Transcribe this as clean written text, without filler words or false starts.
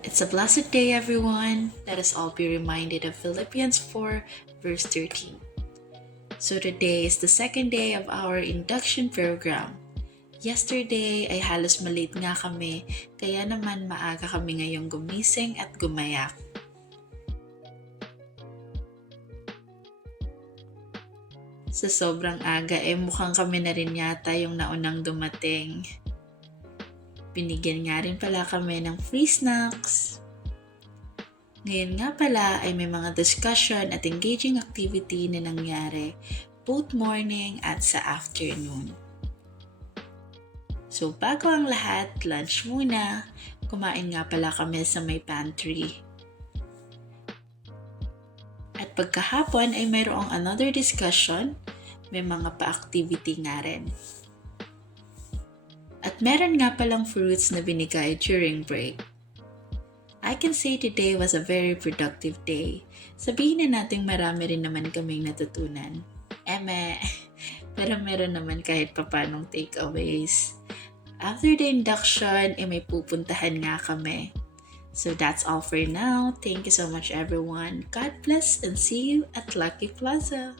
It's a blessed day, everyone. Let us all be reminded of Philippians 4, verse 13. So today is the second day of our induction program. Yesterday ay halos malate nga kami, kaya naman maaga kami ngayong gumising at gumayak. Sa sobrang aga mukhang kami na rin yata yung naunang dumating. Binigyan nga rin pala kami ng free snacks. Ngayon nga pala ay may mga discussion at engaging activity na nangyari both morning at sa afternoon. So bago ang lahat, lunch muna. Kumain nga pala kami sa may pantry. At pagkahapon ay mayroong another discussion, may mga pa-activity nga rin. At meron nga palang fruits na binigay during break. I can say today was a very productive day. Sabihin na natin marami rin naman kaming natutunan. Pero meron naman kahit papanong takeaways. After the induction, may pupuntahan nga kami. So that's all for now. Thank you so much everyone. God bless and see you at Lucky Plaza.